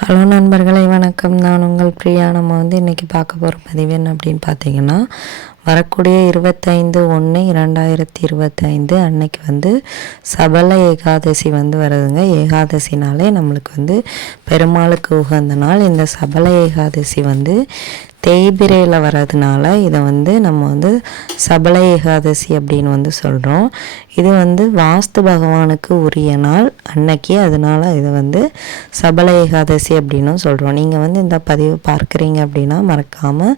Hello நண்பர்களே, வணக்கம். நான் உங்கள் பிரியா. நம்ம இன்றைக்கி பார்க்க போகிற பதிவு என்ன அப்படின்னு பார்த்தீங்கன்னா, வரக்கூடிய 25/1/2025 அன்னைக்கு சபல ஏகாதசி வருதுங்க. ஏகாதசினாலே நம்மளுக்கு பெருமாளுக்கு உகந்த நாள். இந்த சபல ஏகாதசி தேய்பிரையில் வர்றதுனால இதை நம்ம சபல ஏகாதசி அப்படின்னு சொல்கிறோம். இது வாஸ்து பகவானுக்கு உரிய நாள் அன்னைக்கு, அதனால் இதை சபல ஏகாதசி அப்படின்னும் சொல்கிறோம். நீங்கள் இந்த பதிவு பார்க்குறீங்க அப்படின்னா மறக்காமல்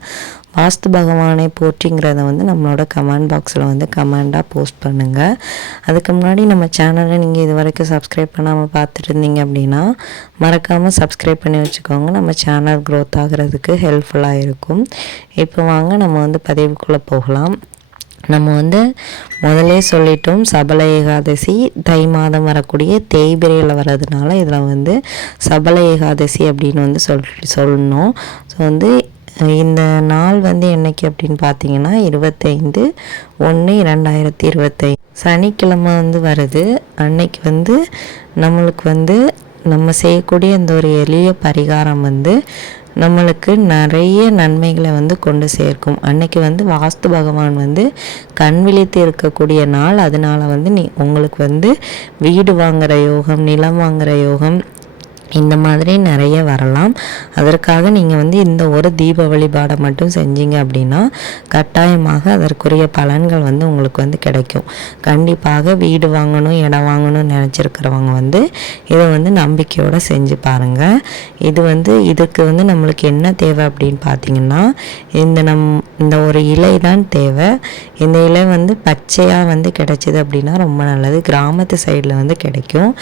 வாஸ்து பகவானை போற்றிங்கிறத நம்மளோட கமெண்ட் பாக்ஸில் கமெண்டாக போஸ்ட் பண்ணுங்கள். அதுக்கு முன்னாடி நம்ம சேனலை நீங்கள் இது வரைக்கும் சப்ஸ்கிரைப் பண்ணாமல் பார்த்துட்டு இருந்தீங்க அப்படின்னா மறக்காமல் சப்ஸ்கிரைப் பண்ணி வச்சுக்கோங்க. நம்ம சேனல் க்ரோத் ஆகிறதுக்கு ஹெல்ப்ஃபுல்லாக இருக்கும். இப்போ வாங்க நம்ம பதிவுக்குள்ளே போகலாம். நம்ம முதலே சொல்லிட்டோம், சபல ஏகாதசி தை மாதம் வரக்கூடிய தேய்பிரையில் வர்றதுனால இதில் சபல ஏகாதசி அப்படின்னு சொல்லணும். ஸோ இந்த நாள் என்னைக்கு அப்படின்னு பார்த்தீங்கன்னா 25/1/2025 சனிக்கிழமை வருது. அன்னைக்கு நம்மளுக்கு நம்ம செய்யக்கூடிய இந்த ஒரு எளிய பரிகாரம் நம்மளுக்கு நிறைய நன்மைகளை கொண்டு சேர்க்கும். அன்னைக்கு வாஸ்து பகவான் கண் விழித்து இருக்கக்கூடிய நாள். அதனால உங்களுக்கு வீடு வாங்குகிற யோகம், நிலம் வாங்குகிற யோகம் இந்த மாதிரி நிறைய வரலாம். அதற்காக நீங்கள் இந்த ஒரு தீப வழிபாடை மட்டும் செஞ்சீங்க அப்படின்னா கட்டாயமாக அதற்குரிய பலன்கள் உங்களுக்கு கிடைக்கும். கண்டிப்பாக வீடு வாங்கணும், இடம் வாங்கணும்னு நினச்சிருக்கிறவங்க இதை நம்பிக்கையோடு செஞ்சு பாருங்கள். இது இதுக்கு நம்மளுக்கு என்ன தேவை அப்படின்னு பார்த்தீங்கன்னா, இந்த ஒரு இலை தான் தேவை. இந்த இலை பச்சையாக கிடைச்சிது அப்படின்னா ரொம்ப நல்லது. கிராமத்து சைடில் கிடைக்கும்.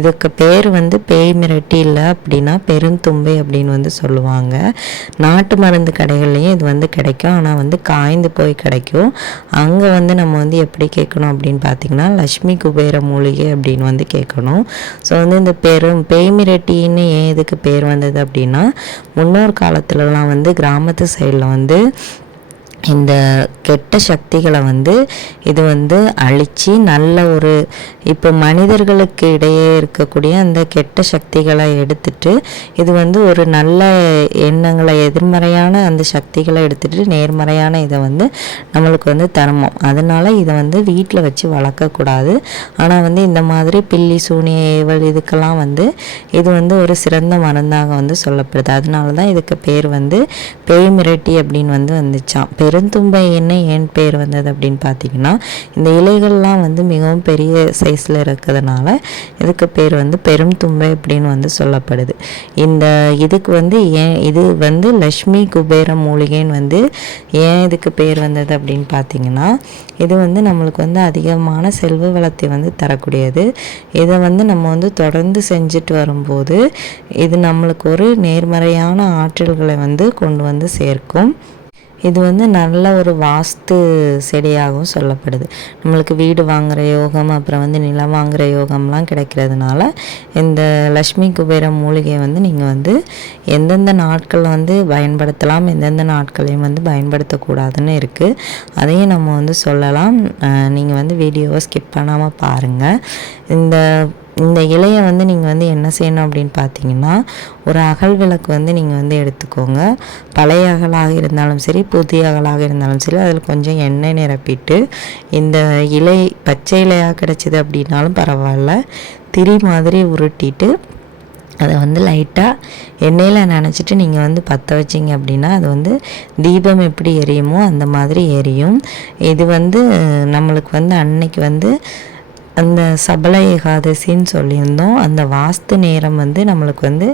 இதுக்கு பேர் பேய் மிரட்டி இல்லை அப்படின்னா பெருந்தும்பை அப்படின்னு சொல்லுவாங்க. நாட்டு மருந்து கடைகள்லையும் இது கிடைக்கும். ஆனால் காய்ந்து போய் கிடைக்கும். அங்கே நம்ம எப்படி கேட்கணும் அப்படின்னு பார்த்தீங்கன்னா, லக்ஷ்மி குபேர மூலிகை அப்படின்னு கேட்கணும். ஸோ இந்த பேய் மிரட்டின்னு ஏன் இதுக்கு பேர் வந்தது அப்படின்னா, முன்னோர் காலத்துலலாம் கிராமத்து சைடில் இந்த கெட்ட சக்திகளை இது அழித்து நல்ல ஒரு இப்போ மனிதர்களுக்கு இடையே இருக்கக்கூடிய அந்த கெட்ட சக்திகளை எடுத்துட்டு இது ஒரு நல்ல எண்ணங்களை, எதிர்மறையான அந்த சக்திகளை எடுத்துட்டு நேர்மறையான இதை நம்மளுக்கு தரணும். அதனால் இதை வீட்டில் வச்சு வளர்க்கக்கூடாது. ஆனால் இந்த மாதிரி பில்லி சூனிய ஏவல் இதுக்கெல்லாம் இது ஒரு சிறந்த மருந்தாக சொல்லப்படுது. அதனால தான் இதுக்கு பேர் பேய் மிரட்டி அப்படின்னு வந்துச்சான். பெருந்தும்பை என்ன ஏன் பேர் வந்தது அப்படின்னு பார்த்தீங்கன்னா, இந்த இலைகள்லாம் மிகவும் பெரிய சைஸில் இருக்கிறதுனால இதுக்கு பேர் பெருந்தும்பை அப்படின்னு சொல்லப்படுது. இந்த இதுக்கு ஏன் இது லக்ஷ்மி குபேர மூலிகைன்னு ஏன் இதுக்கு பேர் வந்தது அப்படின்னு பார்த்தீங்கன்னா, இது நம்மளுக்கு அதிகமான செல்வ வளத்தை தரக்கூடியது. இதை நம்ம தொடர்ந்து செஞ்சுட்டு வரும்போது இது நம்மளுக்கு ஒரு நேர்மறையான ஆற்றல்களை கொண்டு சேர்க்கும். இது நல்ல ஒரு வாஸ்து செடியாகவும் சொல்லப்படுது. நம்மளுக்கு வீடு வாங்குகிற யோகம், அப்புறம் நிலம் வாங்குகிற யோகம்லாம் கிடைக்கிறதுனால இந்த லக்ஷ்மி குபேர மூலிகை நீங்கள் எந்தெந்த நாட்கள் பயன்படுத்தலாம், எந்தெந்த நாட்களையும் பயன்படுத்தக்கூடாதுன்னு இருக்குது. அதையும் நம்ம சொல்லலாம். நீங்கள் வீடியோவை ஸ்கிப் பண்ணாமல் பாருங்கள். இந்த இலையை நீங்கள் என்ன செய்யணும் அப்படின்னு பார்த்தீங்கன்னா, ஒரு அகல் விளக்கு நீங்கள் எடுத்துக்கோங்க. பழைய அகலாக இருந்தாலும் சரி, புதிய அகலாக இருந்தாலும் சரி, அதில் கொஞ்சம் எண்ணெய் நிரப்பிட்டு இந்த இலை பச்சை இலையாக கிடச்சிது அப்படின்னாலும் பரவாயில்ல, திரி மாதிரி உருட்டிட்டு அதை லைட்டாக எண்ணெயில் நனைச்சிட்டு நீங்கள் பற்ற வச்சிங்க அப்படின்னா அது தீபம் எப்படி எரியுமோ அந்த மாதிரி எரியும். இது நம்மளுக்கு அன்னைக்கு அந்த சபல ஏகாதசின்னு சொல்லியிருந்தோம். அந்த வாஸ்து நேரம் நம்மளுக்கு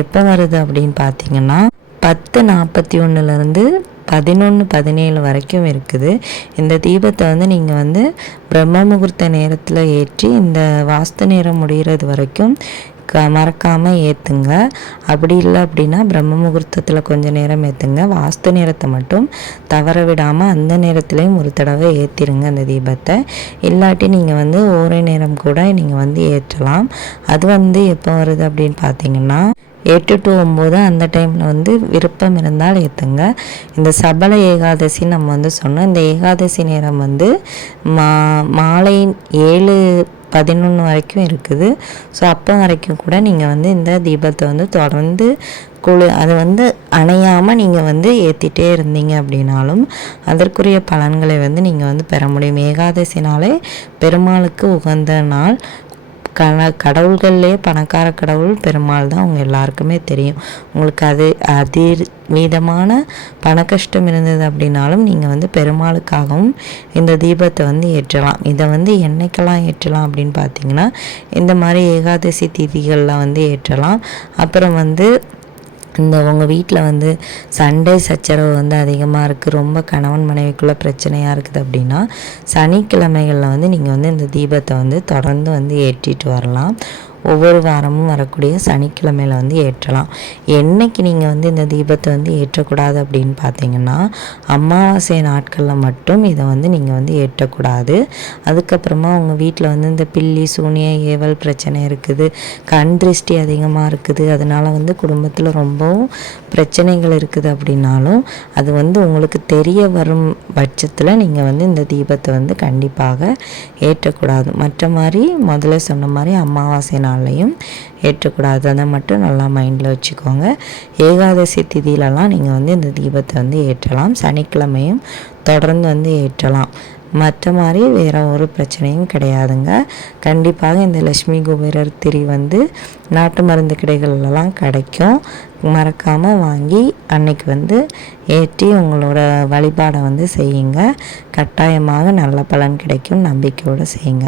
எப்போ வருது அப்படின்னு பார்த்தீங்கன்னா 10:41 11:17 வரைக்கும் இருக்குது. இந்த தீபத்தை நீங்கள் பிரம்ம முகூர்த்த நேரத்தில் ஏற்றி இந்த வாஸ்து நேரம் முடிகிறது வரைக்கும் மறக்காமல் ஏற்றுங்க. அப்படி இல்லை அப்படின்னா பிரம்ம முகூர்த்தத்தில் கொஞ்சம் நேரம் ஏற்றுங்க. வாஸ்து நேரத்தை மட்டும் தவற விடாமல் அந்த நேரத்துலேயும் ஒரு தடவை ஏற்றிடுங்க அந்த தீபத்தை. இல்லாட்டி நீங்கள் ஓரே நேரம் கூட நீங்கள் ஏற்றலாம். அது எப்போ வருது அப்படின்னு பார்த்தீங்கன்னா 8 to 9 அந்த டைமில் விருப்பம் இருந்தால் ஏற்றுங்க. இந்த சபல ஏகாதசி நம்ம சொன்னோம். இந்த ஏகாதசி நேரம் மாலை 7 11 வரைக்கும் இருக்குது. ஸோ அப்போ வரைக்கும் கூட நீங்கள் வந்து இந்த தீபத்தை வந்து தொடர்ந்து அது வந்து அணையாமல் நீங்கள் வந்து ஏற்றிட்டே இருந்தீங்க அப்படின்னாலும் அதற்குரிய பலன்களை வந்து நீங்கள் வந்து பெற முடியும். ஏகாதசினாலே பெருமாளுக்கு உகந்த நாள். கடவுள்கள்லேயே பணக்கார கடவுள் பெருமாள் தான் உங்கள் எல்லாருக்குமே தெரியும். உங்களுக்கு அது மீதமான பண கஷ்டம் இருந்தது அப்படின்னாலும் நீங்கள் வந்து பெருமாளுக்காகவும் இந்த தீபத்தை வந்து ஏற்றலாம். இதை வந்து என்னைக்கெல்லாம் ஏற்றலாம் அப்படின்னு பார்த்தீங்கன்னா, இந்த மாதிரி ஏகாதசி திதிகளில் வந்து ஏற்றலாம். அப்புறம் வந்து இந்த உங்கள் வீட்டில் வந்து சண்டை சச்சரவு வந்து அதிகமாக இருக்குது, ரொம்ப கணவன் மனைவிக்குள்ளே பிரச்சனையாக இருக்குது அப்படின்னா சனிக்கிழமைகளில் வந்து நீங்கள் வந்து இந்த தீபத்தை வந்து தொடர்ந்து வந்து ஏற்றிட்டு வரலாம். ஒவ்வொரு வாரமும் வரக்கூடிய சனிக்கிழமையில் வந்து ஏற்றலாம். என்றைக்கு நீங்கள் வந்து இந்த தீபத்தை வந்து ஏற்றக்கூடாது அப்படின்னு பார்த்தீங்கன்னா, அமாவாசை நாட்களில் மட்டும் இதை வந்து நீங்கள் வந்து ஏற்றக்கூடாது. அதுக்கப்புறமா உங்கள் வீட்டில் வந்து இந்த பில்லி சூனிய ஏவல் பிரச்சனை இருக்குது, கண் திருஷ்டி அதிகமாக இருக்குது, அதனால் வந்து குடும்பத்தில் ரொம்பவும் பிரச்சனைகள் இருக்குது அப்படின்னாலும் அது வந்து உங்களுக்கு தெரிய வரும் பட்சத்தில் நீங்கள் வந்து இந்த தீபத்தை வந்து கண்டிப்பாக ஏற்றக்கூடாது. மற்ற மாதிரி முதல்ல சொன்ன மாதிரி அமாவாசை நாள்லையும் ஏற்றக்கூடாது. அதை மட்டும் நல்லா மைண்டில் வச்சுக்கோங்க. ஏகாதசி திதியிலலாம் நீங்கள் வந்து இந்த தீபத்தை வந்து ஏற்றலாம். சனிக்கிழமையும் தொடர்ந்து வந்து ஏற்றலாம். மற்ற மாதிரி வேறு ஒரு பிரச்சனையும் கிடையாதுங்க. கண்டிப்பாக இந்த லட்சுமி குபேரர் திரி வந்து நாட்டு மருந்து கடைகளெல்லாம் கிடைக்கும். மறக்காமல் வாங்கி அன்னைக்கு வந்து ஏற்றி உங்களோட வழிபாடை வந்து செய்யுங்க. கட்டாயமாக நல்ல பலன் கிடைக்கும். நம்பிக்கையோடு செய்யுங்க.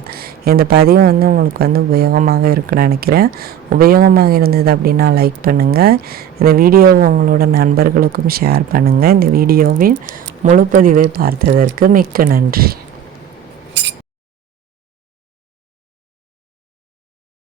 இந்த பதிவு வந்து உங்களுக்கு வந்து உபயோகமாக இருக்குன்னு நினைக்கிறேன். உபயோகமாக இருந்தது அப்படின்னா லைக் பண்ணுங்கள். இந்த வீடியோவை உங்களோட நண்பர்களுக்கும் ஷேர் பண்ணுங்கள். இந்த வீடியோவின் முழுப்பதிவை பார்த்ததற்கு மிக்க நன்றி.